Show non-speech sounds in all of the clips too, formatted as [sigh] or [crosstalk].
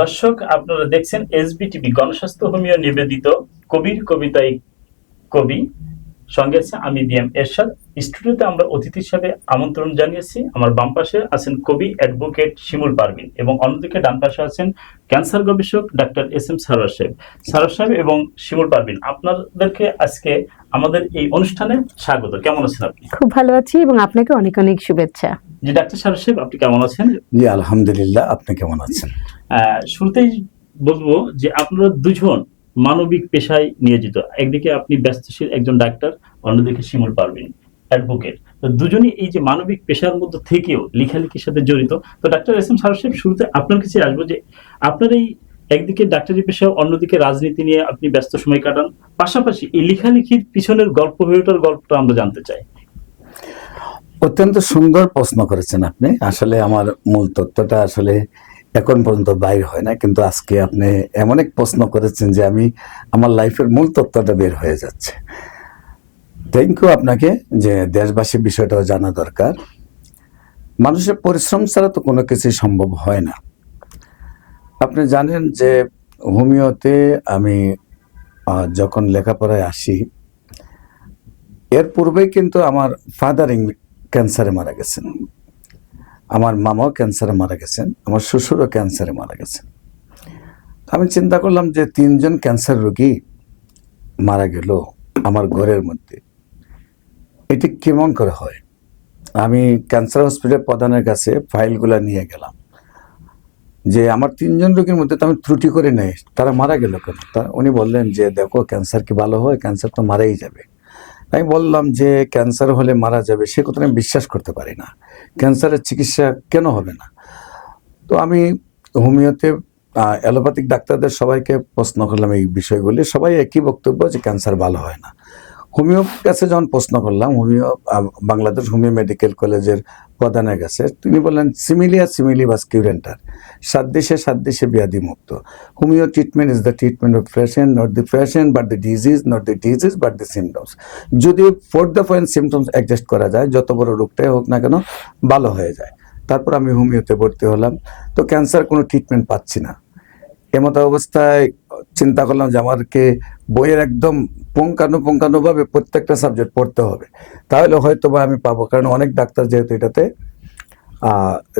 দর্শক আপনারা দেখছেন এসবি টিভি গণস্বাস্থ্য হোমিও নিবেদিত কবির কবিতায় কবি। সঙ্গে আছে আমি বিএম এরশাদ। স্টুডিওতে আমরা অতিথি হিসাবে আমন্ত্রণ জানিয়েছি। আমার বাম পাশে আছেন কবি অ্যাডভোকেট শিমুল পারভিন এবং অন্যদিকে ডান পাশে আছেন ক্যান্সার গবেষক ডাক্তার এস এম সারোয়ার সাহেব। সারোয়ার সাহেব এবং শিমুল পারভিন আপনাদেরকে আজকে আমাদের এই অনুষ্ঠানে স্বাগত। কেমন আছেন আপনি? খুব ভালো আছি এবং আপনাকে অনেক অনেক শুভেচ্ছা। জি ডাক্তার সারোয়ার সাহেব আপনি কেমন আছেন? জি আলহামদুলিল্লাহ আপনি কেমন আছেন? শুরুতেই বলব যে আপনারা দুজন মানবিক পেশায় নিয়োজিত। একদিকে আপনি ব্যস্তশীল একজন ডাক্তার, অন্যদিকে শিমুল পারবেন অ্যাডভোকেট। দুজনই এই যে মানবিক পেশার মধ্যে থেকেও লেখালেখির সাথে জড়িত। তো ডাক্তার এস এম শুরুতে আপনার কাছে আসব যে আপনার এই একদিকে ডাক্তারি পেশা, অন্যদিকে রাজনীতি নিয়ে আপনি ব্যস্ত সময় কাটান। পাশাপাশি এই লেখালেখির পিছনের গল্প হয়ে ওঠার গল্পটা আমরা জানতে চাই। অত্যন্ত সুন্দর প্রশ্ন করেছেন আপনি। আসলে আমার মূল তথ্যটা আসলে এখন পর্যন্ত বাইর হয় না কিন্তু আজকে আপনি এমন এক প্রশ্ন করেছেন যে আমি আমার লাইফের মূল তথ্যটা বের হয়ে যাচ্ছে। থ্যাংক ইউ আপনাকে যে দেশবাসী বিষয়টাও জানা দরকার। মানুষের পরিশ্রম ছাড়া তো কোনো কিছুই সম্ভব হয় না। আপনি জানেন যে হোমিওতে আমি যখন লেখাপড়ায় আসি, এর পূর্বেই কিন্তু আমার ফাদার ক্যান্সারে মারা গেছেন। আমার মামাও ক্যান্সারে মারা গেছেন, আমার শ্বশুরও ক্যান্সারে মারা গেছেন। আমি চিন্তা করলাম যে তিনজন ক্যান্সার রোগী মারা গেল আমার ঘরের মধ্যে। এটি কেমন করে হয়? আমি ক্যান্সার হসপিটাল প্রধানের কাছে ফাইলগুলো নিয়ে গেলাম। যে আমার তিনজন রোগীর মধ্যে তো আমি ত্রুটি করে নেই, তারা মারা গেল কেন? তা উনি বললেন যে, দেখো, ক্যান্সার কি ভালো হয়? ক্যান্সার তো মারাই যাবে। আমি বললাম যে ক্যান্সার হলে মারা যাবে, সে কথা আমি বিশ্বাস করতে পারি না। ক্যান্সারের চিকিৎসা কেন হবে না? তো আমি হোমিওতে অ্যালোপ্যাথিক ডাক্তারদের সবাইকে প্রশ্ন করলাম এই বিষয়গুলি। সবাই একই বক্তব্য যে ক্যান্সার ভালো হয় না। হোমিও কাছে যখন প্রশ্ন করলাম, হোমিও বাংলাদেশ হোমিও মেডিকেল কলেজের প্রধানের কাছে, তিনি বললেন, সিমিলিয়া সিমিলিবাস কিউরেন্টার সাত দেশে সাত দেশে ব্যাধি মুক্ত। Homeo treatment is the treatment of patient not the patient but the disease, not the disease, but the symptoms. যদি for the point symptoms adjust করা যায়, যত বড় রোগটাই হোক না কেন, ভালো হয়ে যায়। তারপর আমি হোমিওতে ভর্তি হলাম। তো ক্যান্সার কোনো ট্রিটমেন্ট পাচ্ছি না। এমতো অবস্থায় চিন্তা করলাম যে, আমারকে বইয়ের একদম পুঙ্খানুপুঙ্খানুভাবে প্রত্যেকটা সাবজেক্ট পড়তে হবে। তাহলে হয়তো বা আমি পাবো, কারণ অনেক ডাক্তার যেহেতু এটাতে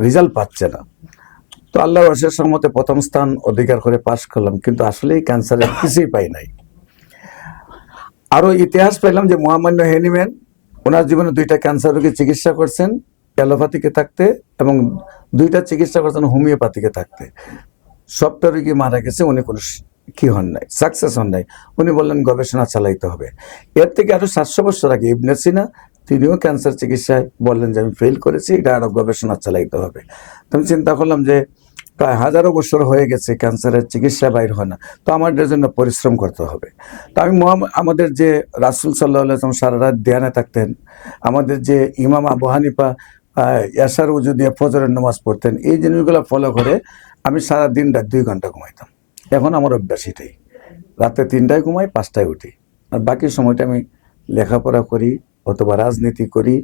রেজাল্ট পাচ্ছে না। তো আল্লাহর অশেষ সম্মতে প্রথম স্থান অধিকার করে পাশ করলাম, কিন্তু আসলেই ক্যান্সারের কিছুই পাই নাই। আরও ইতিহাস পেলাম যে মহামান্য হেনিম্যান ওনার জীবনে দুইটা ক্যান্সার রোগী চিকিৎসা করছেন, অ্যালোপ্যাথিকে থাকতে এবং দুইটা চিকিৎসা করছেন হোমিওপ্যাথিকে থাকতে। সবটা রোগী মারা গেছে, উনি কোনো কি হন নাই? সাকসেস হন নাই। উনি বললেন, গবেষণা চালাইতে হবে। এর থেকে আরও সাতশো বছর আগে ইবনে সিনা, তিনিও ক্যান্সার চিকিৎসায় বললেন যে, আমি ফেল করেছি, এটা আরও গবেষণা চালাইতে হবে। তো আমি চিন্তা করলাম যে, প্রায় হাজারো বছর হয়ে গেছে, ক্যান্সারের চিকিৎসা বাইর হয় না। তো আমাদের জন্য পরিশ্রম করতে হবে। তো আমি আমাদের যে রাসুল সাল্লাহ সারা রাত ধ্যানে থাকতেন, আমাদের যে ইমাম আবু হানিফা ইয়াসার উজু দিয়ে ফজরের নামাজ পড়তেন, এই জিনিসগুলো ফলো করে আমি সারা দিন রাত দুই ঘণ্টা ঘুমাইতাম। এখন আমার অভ্যাস এটাই। রাতে তিনটায় ঘুমাই পাঁচটায় উঠি। আর বাকি সময়টা আমি লেখাপড়া করি অথবা রাজনীতি করি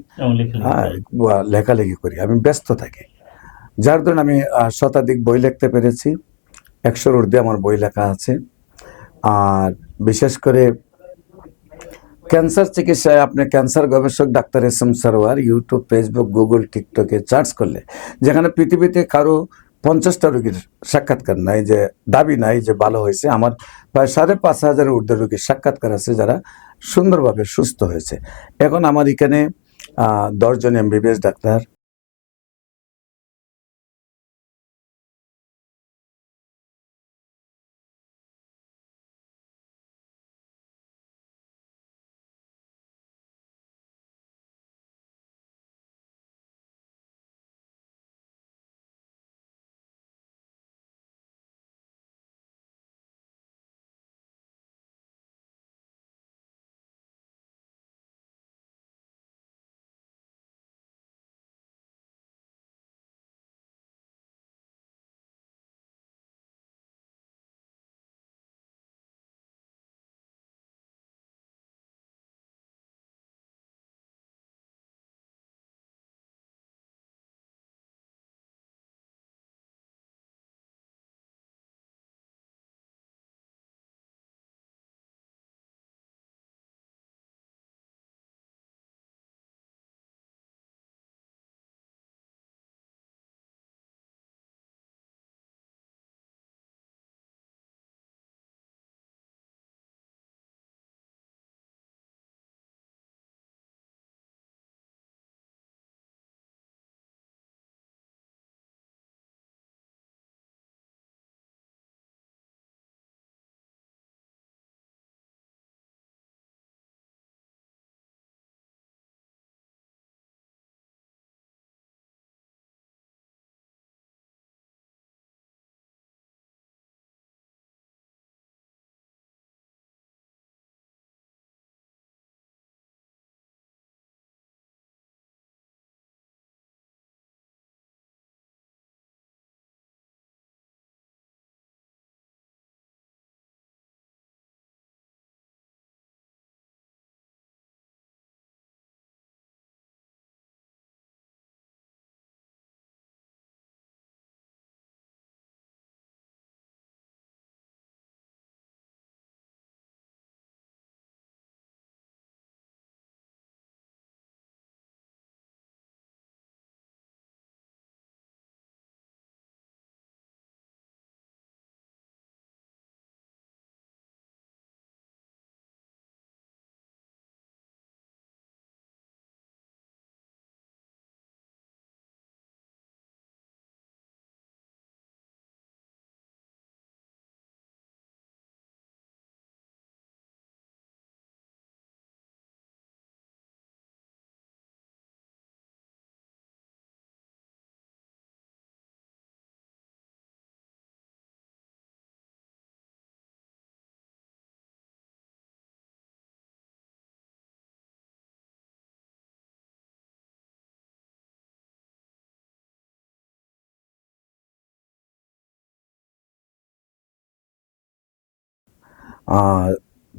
হ্যাঁ বা লেখালেখি করি। আমি ব্যস্ত থাকি। যার দরুন আমি শতাধিক বই লিখতে পেরেছি। একশোর ঊর্ধ্বে আমার বই লেখা আছে। আর বিশেষ করে ক্যান্সার চিকিৎসায় আপনি ক্যান্সার গবেষক doctor S M Sarwar YouTube Facebook Google টিকটকে সার্চ করলে যেখানে পৃথিবীতে কারও পঞ্চাশটা রোগীর সাক্ষাৎকার নাই, যে দাবি নাই যে ভালো হয়েছে। আমার প্রায় সাড়ে পাঁচ হাজারের ঊর্ধ্ব রোগীর সাক্ষাৎকার আছে যারা সুন্দরভাবে সুস্থ হয়েছে। এখন আমার এখানে দশজন এমবিবিএস ডাক্তার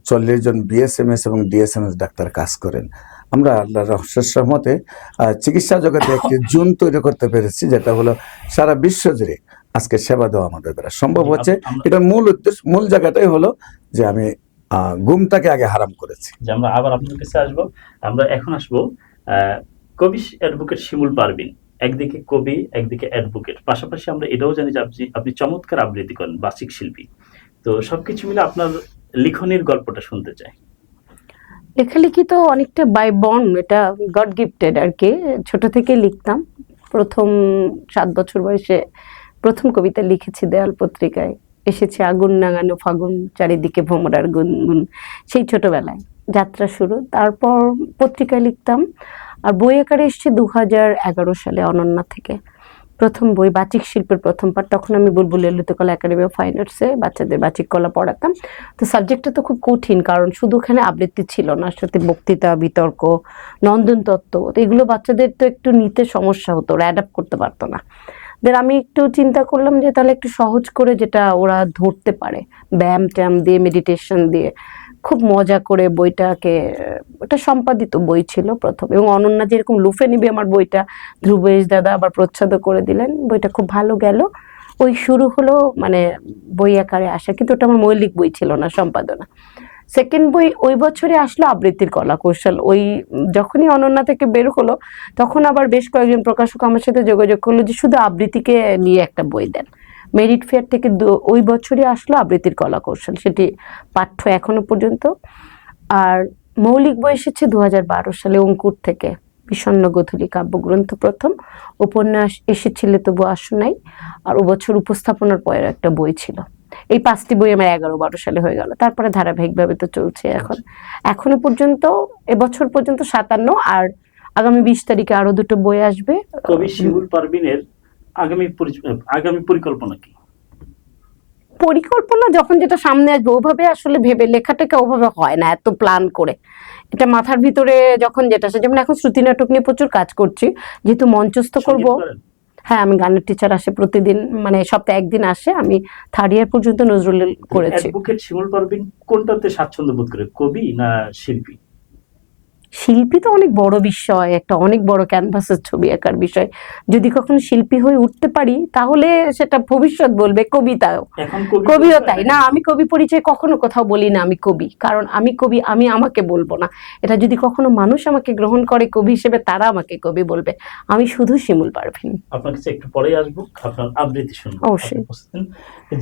চল্লিশ জন বিএসএমএস এবং ডিএসএমএস ডাক্তার কাজ করেন। আমরা আল্লাহ রহস্যের সহমতে চিকিৎসা জগতে একটি [laughs] জুন তৈরি করতে পেরেছি যেটা হলো সারা বিশ্ব জুড়ে আজকে সেবা দেওয়া আমাদের দ্বারা সম্ভব হচ্ছে। এটার মূল উদ্দেশ্য মূল জায়গাটাই হলো যে আমি আহ, ঘুমটাকে আগে হারাম করেছি। যে আমরা আবার আপনার কাছে আসব। আমরা এখন আসব কবি অ্যাডভোকেট শিমুল পারবিন একদিকে কবি একদিকে অ্যাডভোকেট। পাশাপাশি আমরা এটাও জানি যে আপনি আপনি চমৎকার আবৃত্তি করেন বাচিক শিল্পী। তো সবকিছু মিলে আপনার লিখনের গল্পটা শুনতে চাই। লেখালেখি তো অনেকটা বাই বর্ন এটা গড গিফটেড আর কি। ছোট থেকে লিখতাম। প্রথম সাত বছর বয়সে প্রথম কবিতা লিখেছি দেয়াল পত্রিকায়। এসেছে আগুন নাঙানো ফাগুন, চারিদিকে ভ্রমরার গুনগুন। সেই ছোটবেলায় যাত্রা শুরু। তারপর পত্রিকায় লিখতাম। আর বই আকারে এসছে দু হাজার এগারো সালে অনন্যা থেকে। প্রথম বই, বাচিক শিল্পের প্রথম পাঠ তখন আমি Bulbul Lalitkala academy of fine আর্টসে বাচ্চাদের বাচিক কলা পড়াতাম। তো সাবজেক্টটা তো খুব কঠিন, কারণ শুধু ওখানে আবৃত্তি ছিল না, সাথে বক্তৃতা, বিতর্ক নন্দন তত্ত্ব তো এগুলো বাচ্চাদের তো একটু নিতে সমস্যা হতো, ওরা অ্যাডাপ্ট করতে পারতো না। দের আমি একটু চিন্তা করলাম যে তাহলে একটু সহজ করে যেটা ওরা ধরতে পারে, ব্যায়াম ট্যাম দিয়ে মেডিটেশন দিয়ে খুব মজা করে বইটাকে, ওটা সম্পাদিত বই ছিল প্রথম। এবং অনন্যা যেরকম লুফে নিবে আমার বইটা, ধ্রুবেশ দাদা আবার প্রচ্ছদ করে দিলেন, বইটা খুব ভালো গেল। ওই শুরু হলো মানে বই আকারে আসা, কিন্তু ওটা আমার মৌলিক বই ছিল না, সম্পাদনা। সেকেন্ড বই ওই বছরে আসলো আবৃত্তির কলা কৌশল। ওই যখনই অনন্যা থেকে বের হলো, তখন আবার বেশ কয়েকজন প্রকাশক আমার সাথে যোগাযোগ করল যে শুধু আবৃত্তিকে নিয়ে একটা বই দেন। মেরিট ফেয়ার থেকে ওই বছরই আসলো আবৃত্তির কলা কৌশল সেটি পাঠ্য এখনও পর্যন্ত। আর মৌলিক বই এসেছে দু হাজার বারো সালে অঙ্কুর থেকে। বিষণ্ণ গোধূলি কাব্যগ্রন্থ প্রথম। উপন্যাস এসেছিল তবু আসু নাই। আর ও বছর উপস্থাপনার পরের একটা বই ছিল। এই পাঁচটি বই আমার এগারো বারো সালে হয়ে গেল। তারপরে ধারাবাহিকভাবে তো চলছে এখন। এখনও পর্যন্ত, এবছর পর্যন্ত সাতান্ন। আর আগামী বিশ তারিখে আরও দুটো বই আসবে। কবি শিমুল পারবিনের আগামী আগামী পরিকল্পনা কি? পরিকল্পনা যখন যেটা সামনে আসবে ওভাবে আসলে ভেবে লেখাটাকে ওভাবে হয় না এত প্ল্যান করে। এটা মাথার ভিতরে যখন যেটা আসে যেমন এখন শ্রুতি নাটক নিয়ে প্রচুর কাজ করছি যেহেতু মঞ্চস্থ করব। হ্যাঁ আমি গানের টিচার আসে প্রতিদিন মানে সপ্তাহে একদিন আসে। আমি থার্ড ইয়ার পর্যন্ত নজরুল করেছি। শিমুল পারবিন কোনটাতে স্বাচ্ছন্দ্য বোধ করে কবি না শিল্পী? শিল্পী তো অনেক বড় বিষয় একটা অনেক বড় ক্যানভাসের ছবি আঁকার বিষয়। যদি কখনো শিল্পী হয়ে উঠতে পারি তাহলে সেটা ভবিষ্যৎ বলবে কবিতাও কবিও তাই। না আমি কবি পরিচয় কখনো কোথাও বলি না আমি কবি। কারণ আমি কবি আমি আমাকে বলব না। এটা যদি কখনো মানুষ আমাকে গ্রহণ করে কবি হিসেবে তারা আমাকে কবি বলবে। আমি শুধু শিমুল পারভিন। আপনার কাছে একটু পরেই আসব আপনার আবৃত্তি শুনব। অবশ্যই।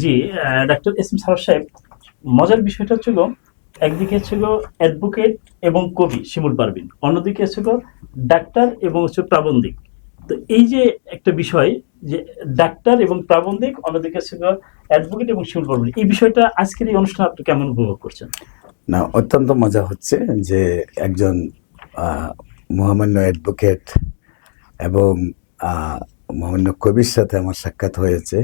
জি ডাক্তার এস এম সাহেব মজার বিষয়টা ছিল একদিকে ছিল অ্যাডভোকেট এবং কবি শিমুল পারবিন অন্যদিকে ছিল ডাক্তার এবং হচ্ছে প্রাবন্ধিক। তো এই যে একটা বিষয় যে ডাক্তার এবং প্রাবন্ধিক, অন্যদিকে ছিল অ্যাডভোকেট এবং শিমুল পারবিন এই বিষয়টা আজকের এই অনুষ্ঠান আপনি কেমন উপভোগ করছেন? না, অত্যন্ত মজা হচ্ছে যে একজন মহামান্য অ্যাডভোকেট এবং মহামান্য কবির সাথে আমার সাক্ষাৎ হয়েছে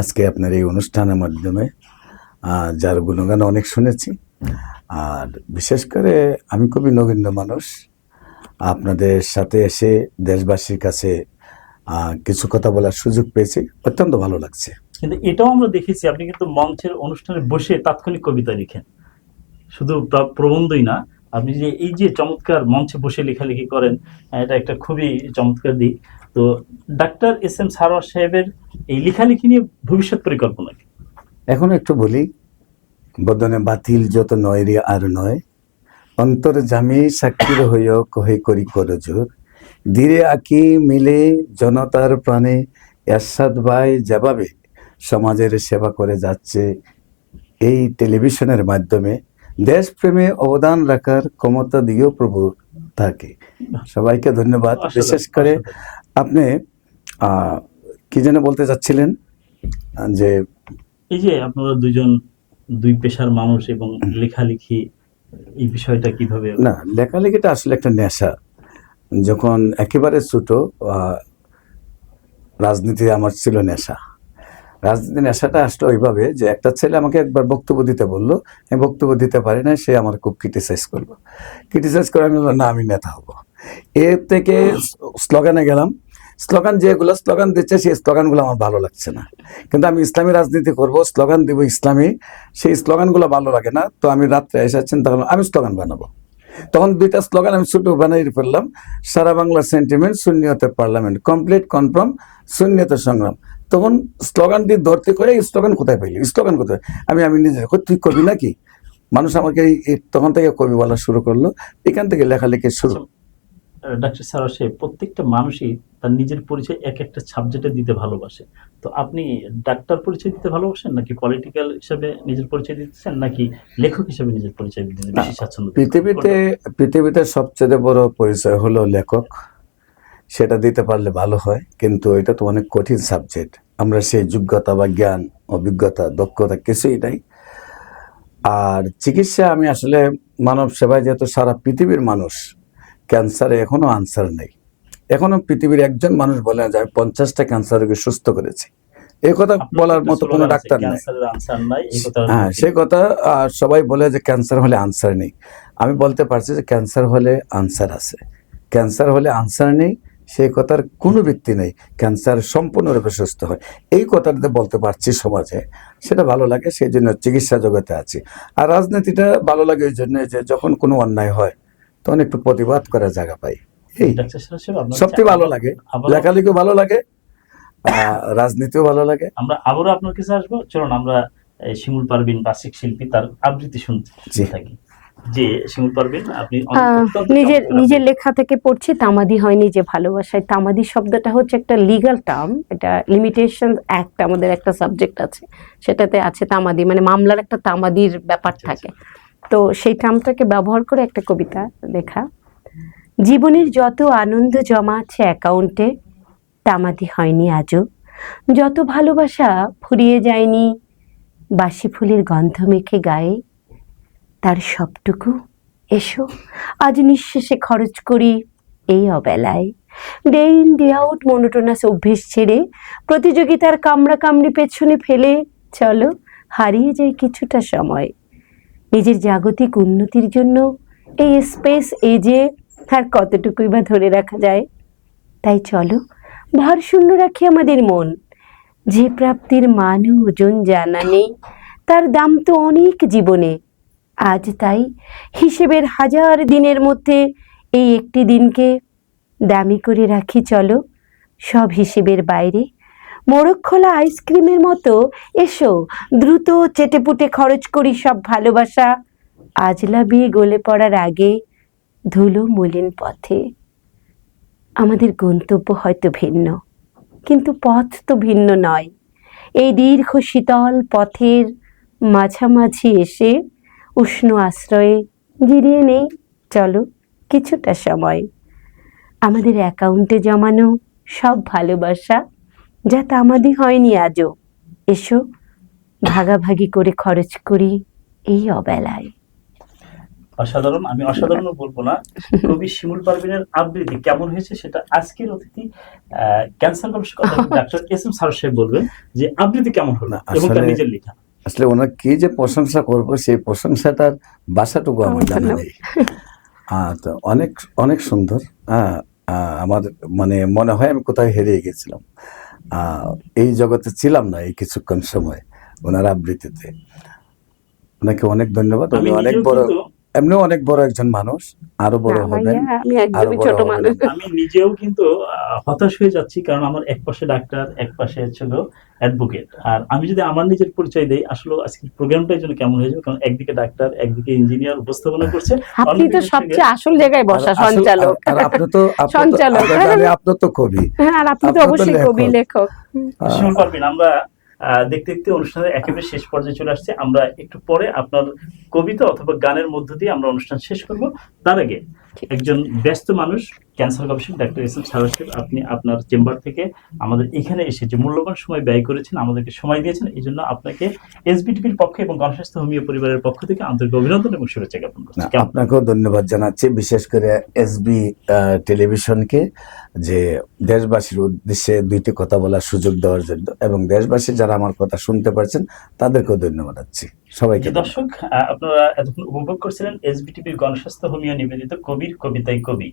আজকে আপনার এই অনুষ্ঠানের মাধ্যমে। যার গুণগান অনেক শুনেছি। আর বিশেষ করে আমি খুবই নগণ্য মানুষ। আপনাদের সাথে এসে দেশবাসীর কাছে কিছু কথা বলার সুযোগ পেয়েছি। অত্যন্ত ভালো লাগছে। কিন্তু এটাও আমরা দেখেছি আপনি কিন্তু মঞ্চের অনুষ্ঠানে বসে তাৎক্ষণিক কবিতা লিখেন। শুধু প্র- প্রবন্ধই না আপনি যে এই যে চমৎকার মঞ্চে বসে লেখালেখি করেন এটা একটা খুবই চমৎকার দিক। তো ডাক্তার এস এম সারোয়ার সাহেবের এই লেখালেখি নিয়ে ভবিষ্যৎ পরিকল্পনা এখন একটু বলি বদনে বাতিল যত নয় রে আর নয়। অন্তর জামি সাক্ষীর হইয় কহে করি করজোর। ধীরে আঁকি মিলে জনতার প্রাণে এরশাদ ভাই যেভাবে সমাজের সেবা করে যাচ্ছে এই টেলিভিশনের মাধ্যমে দেশপ্রেমে অবদান রাখার ক্ষমতা দিয়েও প্রভু থাকে। সবাইকে ধন্যবাদ। বিশেষ করে আপনি কি যেন বলতে চাচ্ছিলেন? যে এই যে আপনারা দুজন দুই পেশার মানুষ এবং লেখালেখি এই বিষয়টা কীভাবে না লেখালেখিটা আসলে একটা নেশা। যখন একেবারে ছোট রাজনীতি আমার ছিল নেশা। রাজনীতি নেশাটা আসলো ওইভাবে যে একটা ছেলে আমাকে একবার বক্তব্য দিতে বলল আমি বক্তব্য দিতে পারি না সে আমার খুব ক্রিটিসাইজ করল। ক্রিটিসাইজ করে আমি বললাম না আমি নেতা হব। এর থেকে স্লোগানে গেলাম স্লোগান যেগুলো, স্লোগান দিচ্ছে, সেই স্লোগানগুলো আমার ভালো লাগছে না। কিন্তু আমি ইসলামী রাজনীতি করব, স্লোগান দিব ইসলামী, সেই স্লোগানগুলো ভালো লাগে না। তো আমি রাত্রে এসে করলাম আমি স্লোগান বানাবো। তখন দুইটা স্লোগান আমি ছোট বানিয়ে ফেললাম, সারা বাংলা সেন্টিমেন্ট শূন্যতে পার্লামেন্ট কমপ্লিট কনফার্ম শূন্যতে সংগ্রাম। তখন স্লোগানটি ধরতে করে স্লোগান কোথায় পাইলি? স্লোগান কোথায়? আমি আমি নিজে তুই কবি নাকি? মানুষ আমাকে তখন থেকে কবি বলা শুরু করল, এখান থেকে লেখালেখি শুরু। ডাক্তার স্যার সে প্রত্যেকটা মানুষই তার নিজের পরিচয় এক একটা সাবজেক্টে দিতে ভালোবাসে। তো আপনি ডাক্তার পরিচয় দিতে ভালোবাসেন নাকি পলিটিক্যাল হিসাবে নিজের পরিচয় দিতেছেন নাকি লেখক হিসাবে নিজের পরিচয় দিতে বেশি স্বাচ্ছন্দ্য পৃথিবীতে পৃথিবীতে সবচেয়ে বড় পরিচয় হলো লেখক। সেটা দিতে পারলে ভালো হয় কিন্তু এটা তো অনেক কঠিন সাবজেক্ট আমরা সেই যোগ্যতা বা জ্ঞান অভিজ্ঞতা দক্ষতা কিছুই নাই। আর চিকিৎসা আমি আসলে মানব সেবায় যেহেতু সারা পৃথিবীর মানুষ ক্যান্সারে এখনও আনসার নেই। এখনও পৃথিবীর একজন মানুষ বলে না যে আমি পঞ্চাশটা ক্যান্সার রোগী সুস্থ করেছি। এই কথা বলার মতো কোনো ডাক্তার নেই। হ্যাঁ সে কথা সবাই বলে যে ক্যান্সার হলে আনসার নেই। আমি বলতে পারছি যে ক্যান্সার হলে আনসার আছে। ক্যান্সার হলে আনসার নেই সেই কথার কোনো ভিত্তি নেই। ক্যান্সার সম্পূর্ণরূপে সুস্থ হয়। এই কথাটাতে বলতে পারছি সমাজে। সেটা ভালো লাগে সেই জন্য চিকিৎসা জগতে আছি। আর রাজনীতিটা ভালো লাগে ওই জন্য যে যখন কোনো অন্যায় হয় তখন একটু প্রতিবাদ করার জায়গা পাই। এই সবচেয়ে ভালো লাগে। লেখালেখিও ভালো লাগে রাজনীতিও ভালো লাগে। আমরা আবারও আপনার কাছে আসব। চলুন আমরা শিমুল পারবিন বার্ষিক শিল্পী তার আবৃত্তি শুনতে থাকি। যে শিমুল পারবিন আপনি নিজের নিজের লেখা থেকে পড়ছি তামাদি হয়নি যে ভালোবাসায়। তামাদি শব্দটা হচ্ছে একটা লিগ্যাল টার্ম এটা লিমিটেশন অ্যাক্ট আমাদের একটা সাবজেক্ট আছে। সেটাতে আছে তামাদি মানে মামলার একটা তামাদির ব্যাপার আচ্ছা, থাকে। তো সেই টার্মটাকে ব্যবহার করে একটা কবিতা লেখা, জীবনের যত আনন্দ জমা আছে অ্যাকাউন্টে তামাদি হয়নি আজও। যত ভালোবাসা ফুরিয়ে যায়নি, বাসি ফুলের গন্ধ মেখে গায়ে, তার সবটুকু এসো। আজ নিঃশেষে খরচ করি এই অবেলায়। Day in day out monotonous অভ্যেস ছেড়ে, প্রতিযোগিতার কামড়া কামড়ি পেছনে ফেলে, চলো, হারিয়ে যাই কিছুটা সময়। নিজের জাগতিক উন্নতির জন্য এই স্পেস এজে আর কতটুকুই বা ধরে রাখা যায়? তাই চলো ভারশূন্য রাখি আমাদের মন। যে প্রাপ্তির মান ওজন জানা নেই, তার দাম তো অনেক জীবনে। আজ তাই হিসেবের হাজার দিনের মধ্যে এই একটি দিনকে দামি করে রাখি চলো, সব হিসেবের বাইরে। মোড়ক খোলা আইসক্রিমের মতো। এসো, দ্রুত চেটেপুটে খরচ করি সব ভালোবাসা। আজলা বিয়ে গলে পড়ার আগে ধুলো মলিন পথে। আমাদের গন্তব্য হয়তো ভিন্ন, কিন্তু পথ তো ভিন্ন নয়। এই দীর্ঘ শীতল পথের মাঝামাঝি এসে উষ্ণ আশ্রয়ে গিরিয়ে নেই। চলো, কিছুটা সময়। আমাদের অ্যাকাউন্টে জমানো সব ভালোবাসা। যা তামাদি হয়নি আজও। এসো ভাগাভাগি করে খরচ করি এই অবেলায়। অসাধারণ আমি অসাধারণ বলব না। কবি শিমুল পারভিনের আবৃত্তি কেমন হয়েছে সেটা আজকের অতিথি ক্যান্সার গবেষক [laughs] ডাক্তার এস এম সারস সাহেব বলবেন যে আবৃত্তি কেমন হলো এবং তার নিজের লেখা। আসলে ওনার কি যে প্রশংসা করব সেই প্রশংসাটার বাসাটুকু আমার জানা নেই। আহ, তো অনেক অনেক সুন্দর। হ্যাঁ আহ, আমার মানে মনে হয় আমি কোথায় হেরিয়ে গেছিলাম। এই জগতে ছিলাম না এই কিছুক্ষণ সময় ওনার আবৃত্তিতে। ওনাকে অনেক ধন্যবাদ উনি অনেক বড় এমনিও অনেক বড় একজন মানুষ আরও বড় না, হবেন আমি একদমই ছোট মানুষ। আমি নিজেও কিন্তু হতাশ হয়ে যাচ্ছি কারণ আমার এক পাশে ডাক্তার এক পাশে ছিল অ্যাডভোকেট আর আমি যদি আমার নিজের পরিচয় দেই আসলে আজকের প্রোগ্রামটাই জন্য কেমন হয়ে যাবে? কারণ একদিকে ডাক্তার একদিকে ইঞ্জিনিয়ার উপস্থাপনা করছে। আপনি তো সবচেয়ে আসল জায়গায় বসা সঞ্চালক। আর- আপনি তো সঞ্চালক। আমরা আপনি তো কবি। হ্যাঁ আর আপনি তো অবশ্যই কবি লেখক। শিমুল পারভিন আমরা দেখতে দেখতে অনুষ্ঠানের একেবারে শেষ পর্যায়ে চলে আসছে। আমরা একটু পরে আপনার কবিতা অথবা গানের মধ্য দিয়ে আমরা অনুষ্ঠান শেষ করব। তার আগে একজন ব্যস্ত মানুষ ক্যান্সার গবেষক ডাক্তার এস এম সাহেব আপনি আপনার চেম্বার থেকে আমাদের এখানে এসে যে মূল্যবান সময় ব্যয় করেছেন আমাদেরকে সময় দিয়েছেন এই জন্য আপনাকে এসবিটিভির পক্ষে এবং গণস্বাস্থ্য হোমিও পরিবারের পক্ষ থেকে আন্তরিক অভিনন্দন এবং শুভেচ্ছা জ্ঞাপন করছি। আপনাকেও ধন্যবাদ জানাচ্ছি বিশেষ করে এসবি টেলিভিশনকে যে দেশবাসীর উদ্দেশ্যে দুইটি কথা বলার সুযোগ দেওয়ার জন্য এবং দেশবাসী যারা আমার কথা শুনতে পারছেন তাদেরকেও ধন্যবাদ দিচ্ছি সবাইকে দর্শক আপনারা এতক্ষণ উপভোগ করছিলেন এসবিটিভির গণস্বাস্থ্য হোমিও নিবেদিত কবির কবিতায় কবি।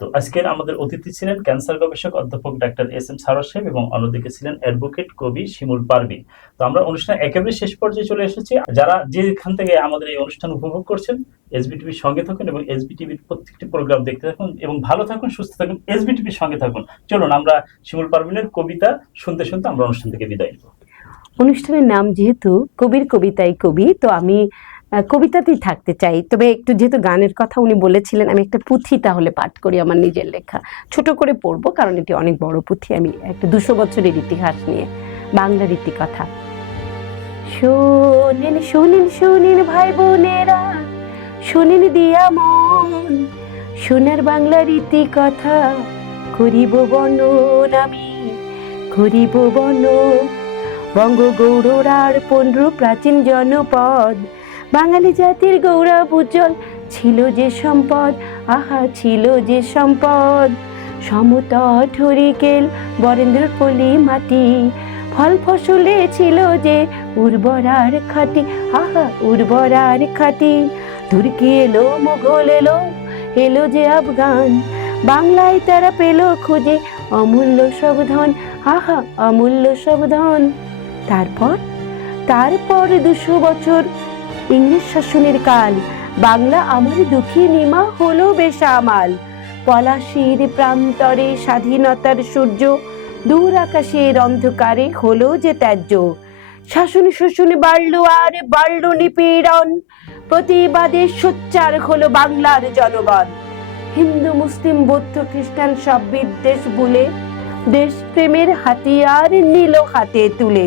তো আজকের আমাদের অতিথি ছিলেন ক্যান্সার গবেষক অধ্যাপক ডাক্তার এস এম সারস সাহেব এবং অন্যদিকে ছিলেন অ্যাডভোকেট কবি শিমুল পারভিন। তো আমরা অনুষ্ঠান একেবারে শেষ পর্যায়ে চলে এসেছি। যারা যেখান থেকে আমাদের এই অনুষ্ঠান উপভোগ করছেন এসবিটিভির সঙ্গে থাকুন এবং এসবিটিভির প্রত্যেকটি প্রোগ্রাম দেখতে থাকুন এবং ভালো থাকুন সুস্থ থাকুন এসবিটিভির সঙ্গে থাকুন। চলুন আমরা শিমুল পারভিনের কবিতা শুনতে শুনতে আমরা অনুষ্ঠান থেকে বিদায় নিব। অনুষ্ঠানের নাম যেহেতু কবির কবিতায় কবি, তো আমি কবিতাতেই থাকতে চাই। তবে একটু যেহেতু গানের কথা উনি বলেছিলেন, আমি একটা পুঁথি তাহলে পাঠ করি আমার নিজের লেখা। ছোট করে পড়ব, কারণ এটি অনেক বড় পুঁথি। আমি একটা দুশো বছরের ইতিহাস নিয়ে বাংলার ইতিকথা শোনেন শোনেন শোনেন ভাই বোনেরা শোনেন দিয়া মন, সোনার বাংলার ইতিকথা করিব বর্ণন আমি, করিব বর্ণন বঙ্গগৌড়ার পনেরো প্রাচীন জনপদ। বাঙালি জাতির গৌরব উজ্জ্বল, ছিল যে সম্পদ, আহা, ছিল যে সম্পদ। সমতট হরিকেল, বরেন্দ্র পলি মাটি। ফল ফসলে ছিল যে উর্বরার খাটি, আহা, উর্বরার খাটি। তুর্কি এলো, মোঘল এলো এলো যে আফগান। বাংলায় তারা পেল খুঁজে, অমূল্য সব ধন, আহা, অমূল্য সব ধন। তারপর? তারপর দুশো বছর ইংলিশ শাসনের কাল, বাংলা আমার দুঃখী নিমা হলো বেসামাল। পলাশির প্রান্তরে স্বাধীনতার সূর্য, দূর আকাশের অন্ধকারে হলো যে ত্যায্য। শাসন শোষণ বাড়লো আর বাড়লো নিপীড়ন, প্রতিবাদে সোচ্চার হলো বাংলার জনগণ। হিন্দু, মুসলিম, বৌদ্ধ, খ্রিস্টান সব বিদ্বেষ ভুলে, দেশপ্রেমের হাতিয়ার নিল হাতে তুলে।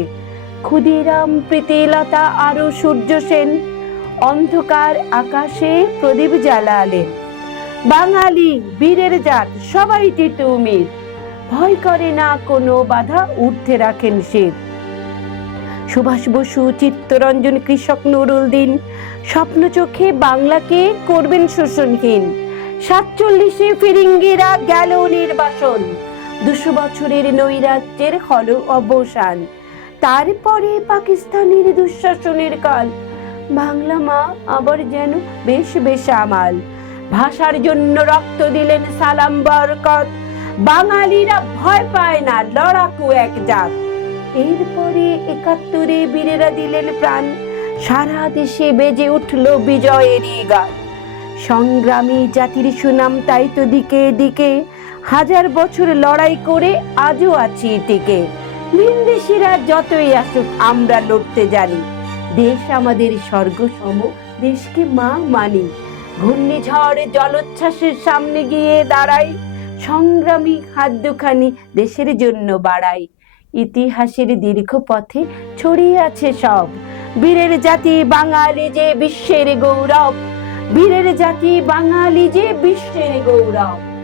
ক্ষুদিরাম প্রীতিলতা আরও সূর্য সেন, অন্ধকার আকাশে প্রদীপ জ্বালালেন। বাঙালি বীরের জাত, সবাই টিটুমির ভয় করে না কোনো বাধা উঠতে রাখেন শির। সুভাষ বসু, চিত্তরঞ্জন, কৃষক নুরুল দিন, স্বপ্ন চোখে বাংলাকে করবেন শোষণহীন সাতচল্লিশে ফিরিঙ্গিরা গেল নির্বাসন। দুশো বছরের নৈরাজ্যের হল অবসান। তারপরে পাকিস্তানের দুঃশাসনের কাল। বাংলা মা আবার যেন বেশ বেসামাল। ভাষার জন্য রক্ত দিলেন সালাম বরকত। বাঙালিরা ভয় পায় না, লড়াকু এক জাত। এরপরে একাত্তরে বীরেরা দিলেন প্রাণ। সারা দেশে বেজে উঠল বিজয়েরই গান। সংগ্রামী জাতির সুনাম তাই তো দিকে দিকে। হাজার বছর লড়াই করে আজও আছি টিকে ভিনদেশিরা যতই আসুক, আমরা লড়তে জানি। দেশ আমাদের স্বর্গ সম দেশকে মা মানি। ঘূর্ণিঝড়, জলোচ্ছ্বাসের সামনে গিয়ে দাঁড়াই। সংগ্রামী খাদ্যখানি দেশের জন্য বাড়াই। ইতিহাসের দীর্ঘ পথে ছড়িয়ে আছে সব। বীরের জাতি বাঙালি যে বিশ্বের গৌরব। বীরের জাতি বাঙালি যে বিশ্বের গৌরব।